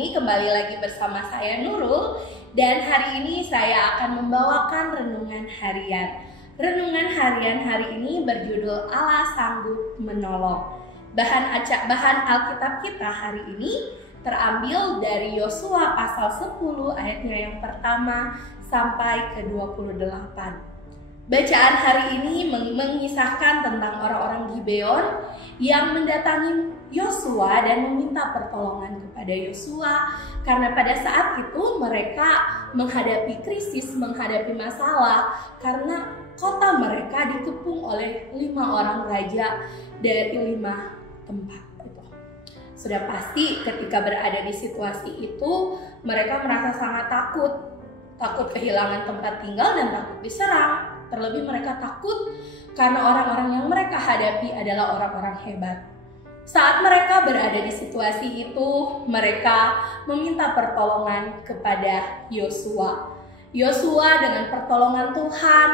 ini kembali lagi bersama saya Nurul, dan hari ini saya akan membawakan renungan harian. Renungan harian hari ini berjudul Allah Sanggup Menolong. Bahan Alkitab kita hari ini terambil dari Yosua pasal 10 ayatnya yang pertama sampai ke 28. Bacaan hari ini mengisahkan tentang orang-orang Gibeon yang mendatangi Yosua dan meminta pertolongan kepada Yosua karena pada saat itu mereka menghadapi krisis, menghadapi masalah karena kota mereka dikepung oleh 5 orang raja dari 5 tempat. Sudah pasti ketika berada di situasi itu mereka merasa sangat takut kehilangan tempat tinggal dan takut diserang. Terlebih mereka takut karena orang-orang yang mereka hadapi adalah orang-orang hebat. Saat mereka berada di situasi itu, mereka meminta pertolongan kepada Yosua. Yosua dengan pertolongan Tuhan,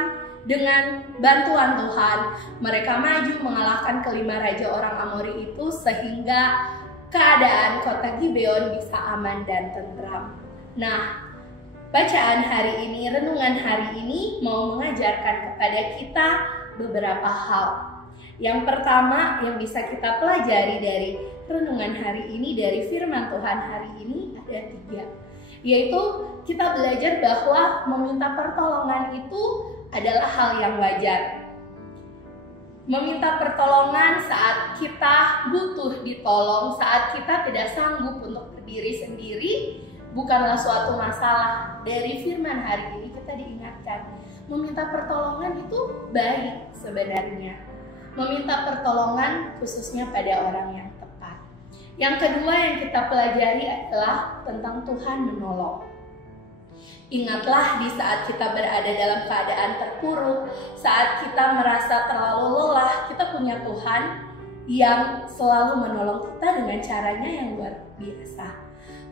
dengan bantuan Tuhan, mereka maju mengalahkan kelima raja orang Amori itu sehingga keadaan kota Gibeon bisa aman dan tentram. Nah, bacaan hari ini, renungan hari ini mau mengajarkan kepada kita beberapa hal. Yang pertama yang bisa kita pelajari dari renungan hari ini, dari firman Tuhan hari ini ada 3. Yaitu kita belajar bahwa meminta pertolongan itu adalah hal yang wajar. Meminta pertolongan saat kita butuh ditolong, saat kita tidak sanggup untuk berdiri sendiri, bukanlah suatu masalah. Dari firman hari ini kita diingatkan, meminta pertolongan itu baik sebenarnya. Meminta pertolongan khususnya pada orang yang tepat. Yang kedua yang kita pelajari adalah tentang Tuhan menolong. Ingatlah di saat kita berada dalam keadaan terpuruk, saat kita merasa terlalu lelah, kita punya Tuhan yang selalu menolong kita dengan caranya yang luar biasa.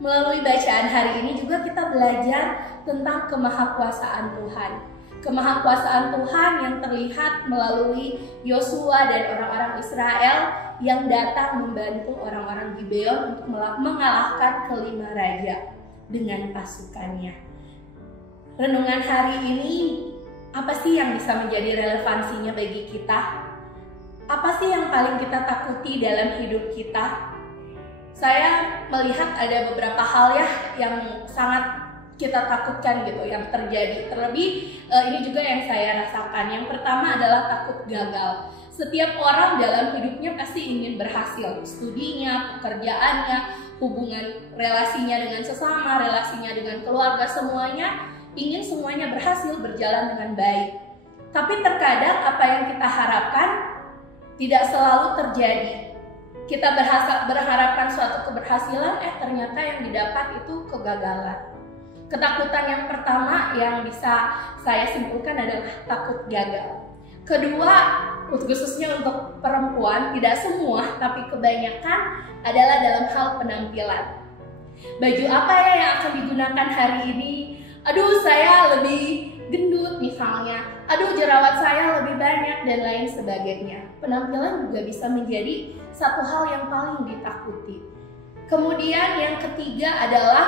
Melalui bacaan hari ini juga kita belajar tentang kemahakuasaan Tuhan. Kemahakuasaan Tuhan yang terlihat melalui Yosua dan orang-orang Israel yang datang membantu orang-orang Gibeon untuk mengalahkan kelima raja dengan pasukannya. Renungan hari ini, apa sih yang bisa menjadi relevansinya bagi kita? Apa sih yang paling kita takuti dalam hidup kita? Saya melihat ada beberapa hal ya yang sangat kita takutkan gitu yang terjadi. Terlebih ini juga yang saya rasakan. Yang pertama adalah takut gagal. Setiap orang dalam hidupnya pasti ingin berhasil. Studinya, pekerjaannya, hubungan relasinya dengan sesama, relasinya dengan keluarga, semuanya ingin semuanya berhasil, berjalan dengan baik. Tapi terkadang apa yang kita harapkan tidak selalu terjadi. Kita berharapkan suatu keberhasilan, ternyata yang didapat itu kegagalan. Ketakutan yang pertama yang bisa saya simpulkan adalah takut gagal. Kedua, khususnya untuk perempuan, tidak semua, tapi kebanyakan adalah dalam hal penampilan. Baju apa ya yang akan digunakan hari ini? Aduh, saya lebih gendut misalnya. Aduh, jerawat saya lebih banyak dan lain sebagainya. Penampilan juga bisa menjadi satu hal yang paling ditakuti. Kemudian yang ketiga adalah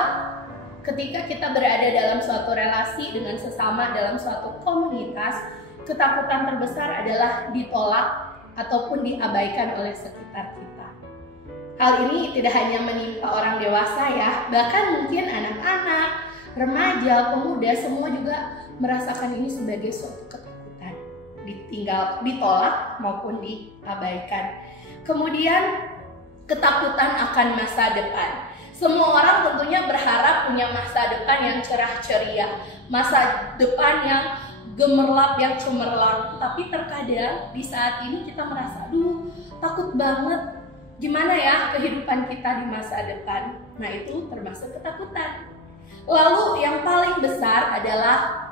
ketika kita berada dalam suatu relasi dengan sesama dalam suatu komunitas, ketakutan terbesar adalah ditolak ataupun diabaikan oleh sekitar kita. Hal ini tidak hanya menimpa orang dewasa ya, bahkan mungkin anak-anak, remaja, pemuda, semua juga merasakan ini sebagai suatu ketakutan, ditolak maupun diabaikan. Kemudian ketakutan akan masa depan. Semua orang tentunya berharap punya masa depan yang cerah ceria, masa depan yang gemerlap, yang cemerlang. Tapi terkadang di saat ini kita merasa, aduh takut banget, gimana ya kehidupan kita di masa depan. Nah, itu termasuk ketakutan. Lalu yang paling besar adalah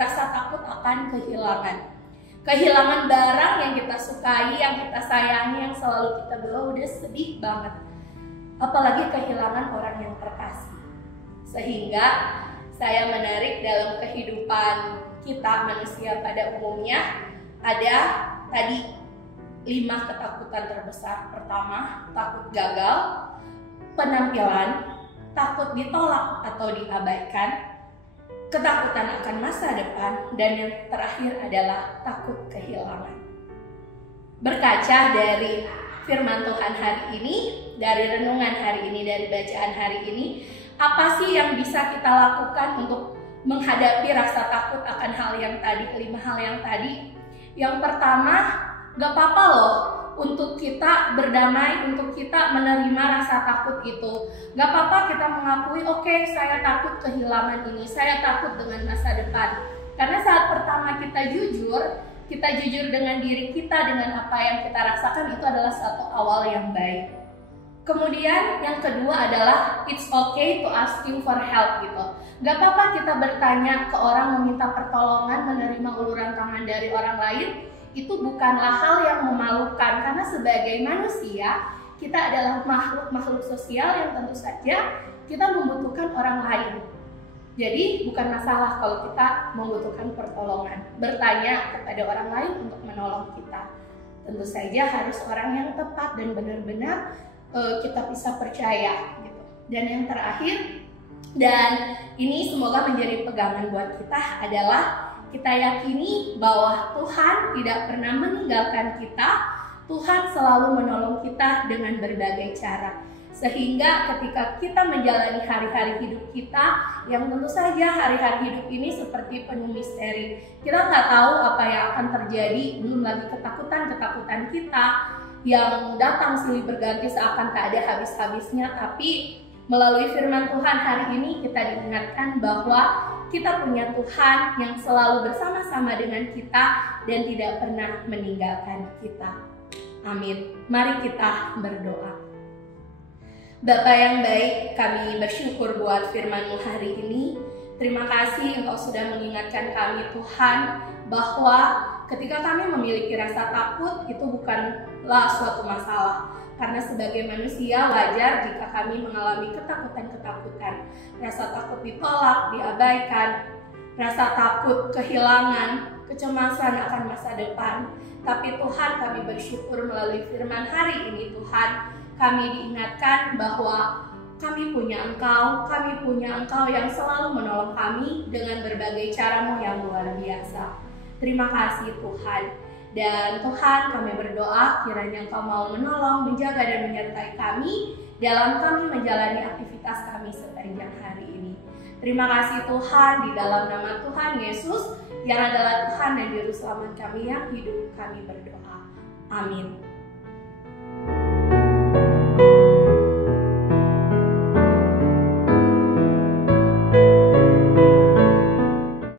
rasa takut akan kehilangan. Kehilangan barang yang kita sukai, yang kita sayangi, yang selalu kita bawa, udah sedih banget. Apalagi kehilangan orang yang terkasih. Sehingga saya menarik dalam kehidupan kita manusia pada umumnya, ada tadi 5 ketakutan terbesar. Pertama, takut gagal, penampilan, takut ditolak atau diabaikan, ketakutan akan masa depan, dan yang terakhir adalah takut kehilangan. Berkaca dari firman Tuhan hari ini, dari renungan hari ini, dari bacaan hari ini, apa sih yang bisa kita lakukan untuk menghadapi rasa takut akan hal yang tadi, 5 hal yang tadi? Yang pertama, gak apa-apa loh untuk kita berdamai, untuk kita menerima rasa takut itu. Gak apa-apa kita mengakui, oke, saya takut kehilangan ini, saya takut dengan masa depan. Karena saat pertama kita jujur dengan diri kita, dengan apa yang kita rasakan, itu adalah satu awal yang baik. Kemudian yang kedua adalah it's okay to asking for help gitu. Gak apa-apa kita bertanya ke orang, meminta pertolongan, menerima uluran tangan dari orang lain. Itu bukanlah hal yang memalukan, karena sebagai manusia kita adalah makhluk sosial yang tentu saja kita membutuhkan orang lain. Jadi bukan masalah kalau kita membutuhkan pertolongan, bertanya kepada orang lain untuk menolong kita. Tentu saja harus orang yang tepat dan benar-benar kita bisa percaya gitu. Dan yang terakhir, dan ini semoga menjadi pegangan buat kita, adalah kita yakini bahwa Tuhan tidak pernah meninggalkan kita. Tuhan selalu menolong kita dengan berbagai cara. Sehingga ketika kita menjalani hari-hari hidup kita, yang tentu saja hari-hari hidup ini seperti penuh misteri. Kita nggak tahu apa yang akan terjadi, belum lagi ketakutan-ketakutan kita yang datang silih berganti seakan tak ada habis-habisnya. Tapi melalui firman Tuhan hari ini kita diingatkan bahwa kita punya Tuhan yang selalu bersama-sama dengan kita dan tidak pernah meninggalkan kita. Amin. Mari kita berdoa. Bapa yang baik, kami bersyukur buat firman-Mu hari ini. Terima kasih Engkau sudah mengingatkan kami Tuhan, bahwa ketika kami memiliki rasa takut itu bukanlah suatu masalah. Karena sebagai manusia wajar jika kami mengalami ketakutan-ketakutan. Rasa takut ditolak, diabaikan, rasa takut kehilangan, kecemasan akan masa depan. Tapi Tuhan, kami bersyukur melalui firman hari ini Tuhan, kami diingatkan bahwa kami punya Engkau yang selalu menolong kami dengan berbagai cara-Mu yang luar biasa. Terima kasih Tuhan. Dan Tuhan, kami berdoa kiranya Engkau mau menolong, menjaga dan menyertai kami dalam kami menjalani aktivitas kami sepanjang hari ini. Terima kasih Tuhan, di dalam nama Tuhan Yesus yang adalah Tuhan dan Juru Selamat kami yang hidup, kami berdoa. Amin.